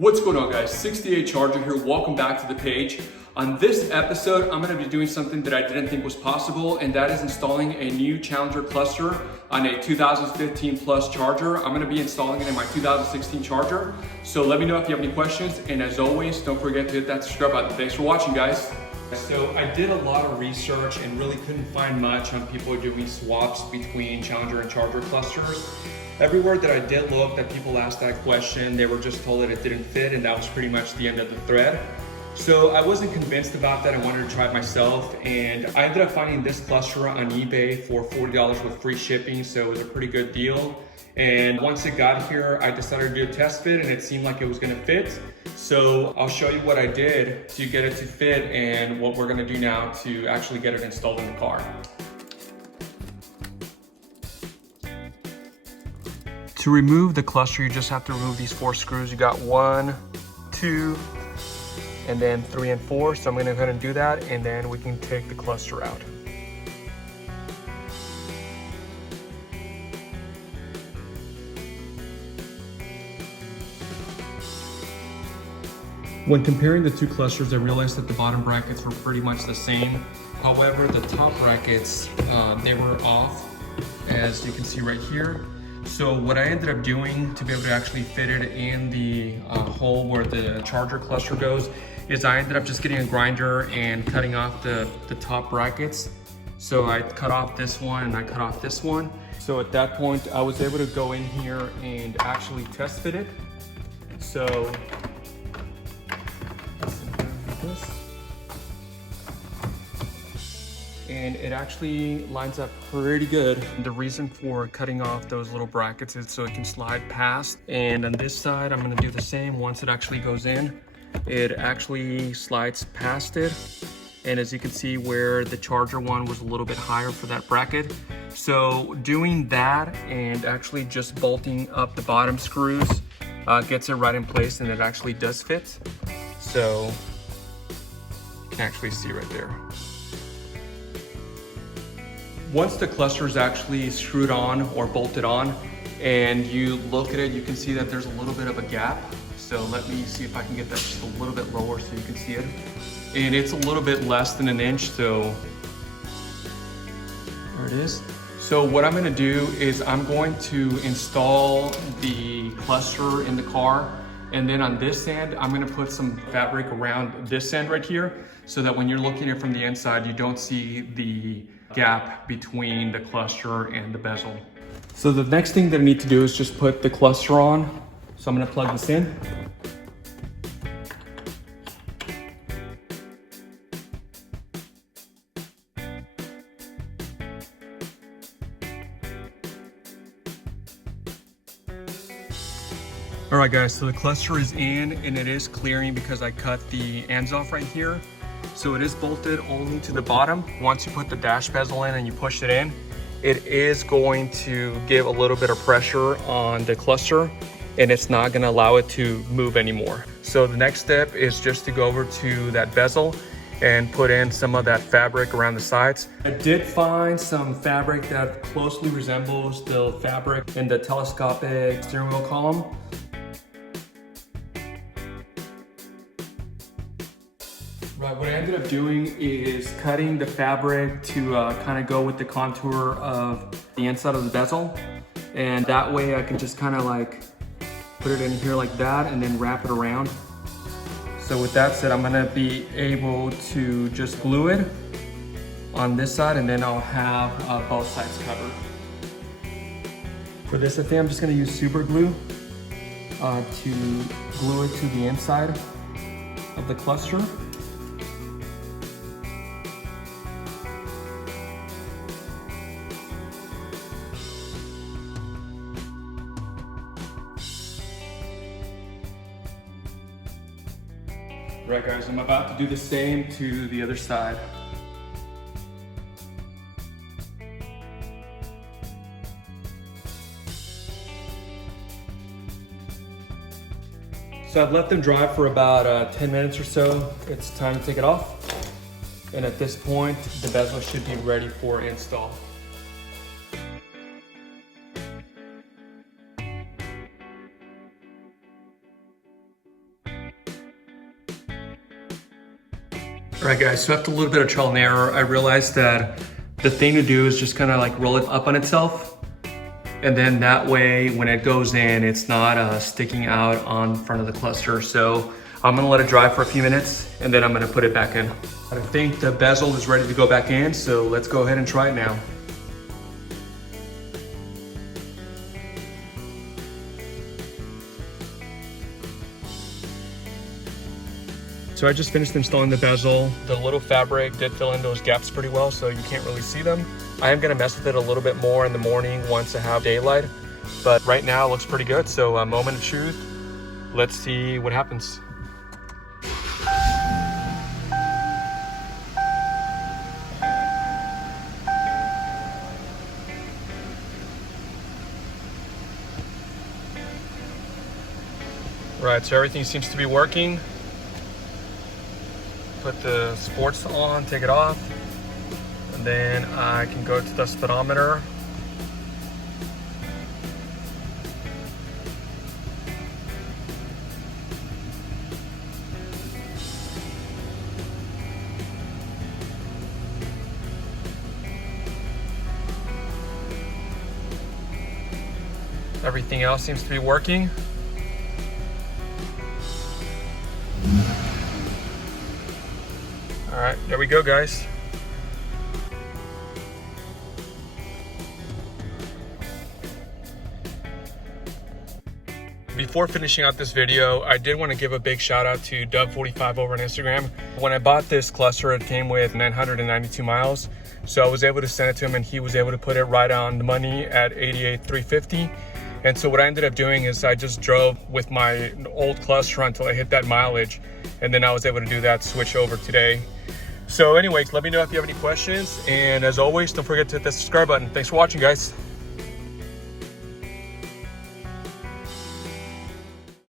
What's going on, guys? 68 Charger here. Welcome back to the page. On this episode, I'm going to be doing something that I didn't think was possible, and that is installing a new Challenger cluster on a 2015 Plus Charger. I'm going to be installing it in my 2016 Charger. So let me know if you have any questions, and as always, don't forget to hit that subscribe button. Thanks for watching, guys. So I did a lot of research and really couldn't find much on people doing swaps between Challenger and Charger clusters. Everywhere that I did look that people asked that question, they were just told that it didn't fit, and that was pretty much the end of the thread. So I wasn't convinced about that. I wanted to try it myself, and I ended up finding this cluster on eBay for $40 with free shipping, so it was a pretty good deal. And once it got here, I decided to do a test fit, and it seemed like it was gonna fit. So I'll show you what I did to get it to fit and what we're gonna do now to actually get it installed in the car. To remove the cluster, you just have to remove these 4 screws. You got 1, 2, and then 3 and 4. So I'm gonna go ahead and do that, and then we can take the cluster out. When comparing the two clusters, I realized that the bottom brackets were pretty much the same. However, the top brackets, they were off, as you can see right here. So what I ended up doing to be able to actually fit it in the hole where the Charger cluster goes is I ended up just getting a grinder and cutting off the top brackets. So I cut off this one and I cut off this one. So at that point, I was able to go in here and actually test fit it. So and it actually lines up pretty good. The reason for cutting off those little brackets is so it can slide past. And on this side, I'm gonna do the same. Once it actually goes in, it actually slides past it. And as you can see where the Charger one was a little bit higher for that bracket. So doing that and actually just bolting up the bottom screws gets it right in place, and it actually does fit. So you can actually see right there. Once the cluster is actually screwed on or bolted on and you look at it, you can see that there's a little bit of a gap. So let me see if I can get that just a little bit lower so you can see it. And it's a little bit less than 1 inch, so there it is. So what I'm gonna do is I'm going to install the cluster in the car, and then on this end, I'm gonna put some fabric around this end right here so that when you're looking at it from the inside, you don't see the gap between the cluster and the bezel. So the next thing that I need to do is just put the cluster on. So I'm gonna plug this in. All right guys, so the cluster is in and it is clearing because I cut the ends off right here. So it is bolted only to the bottom. Once you put the dash bezel in and you push it in, it is going to give a little bit of pressure on the cluster, and it's not gonna allow it to move anymore. So the next step is just to go over to that bezel and put in some of that fabric around the sides. I did find some fabric that closely resembles the fabric in the telescopic steering wheel column. Right, what I ended up doing is cutting the fabric to kind of go with the contour of the inside of the bezel. And that way I can just kind of like put it in here like that and then wrap it around. So with that said, I'm gonna be able to just glue it on this side, and then I'll have both sides covered. For this, I think I'm just gonna use super glue to glue it to the inside of the cluster. Right guys, I'm about to do the same to the other side. So I've let them dry for about 10 minutes or so. It's time to take it off. And at this point, the bezel should be ready for install. All right guys, so after a little bit of trial and error, I realized that the thing to do is just kind of like roll it up on itself. And then that way, when it goes in, it's not sticking out on front of the cluster. So I'm gonna let it dry for a few minutes and then I'm gonna put it back in. I think the bezel is ready to go back in, so let's go ahead and try it now. So I just finished installing the bezel. The little fabric did fill in those gaps pretty well, so you can't really see them. I am gonna mess with it a little bit more in the morning once I have daylight, but right now it looks pretty good. So a moment of truth, let's see what happens. Right, so everything seems to be working. Put the sports on, take it off, and then I can go to the speedometer. Everything else seems to be working. All right, there we go, guys. Before finishing out this video, I did want to give a big shout out to Dub45 over on Instagram. When I bought this cluster, it came with 992 miles. So I was able to send it to him and he was able to put it right on the money at 88,350. And so what I ended up doing is I just drove with my old cluster until I hit that mileage. And then I was able to do that switch over today. So anyways, let me know if you have any questions. And as always, don't forget to hit the subscribe button. Thanks for watching, guys.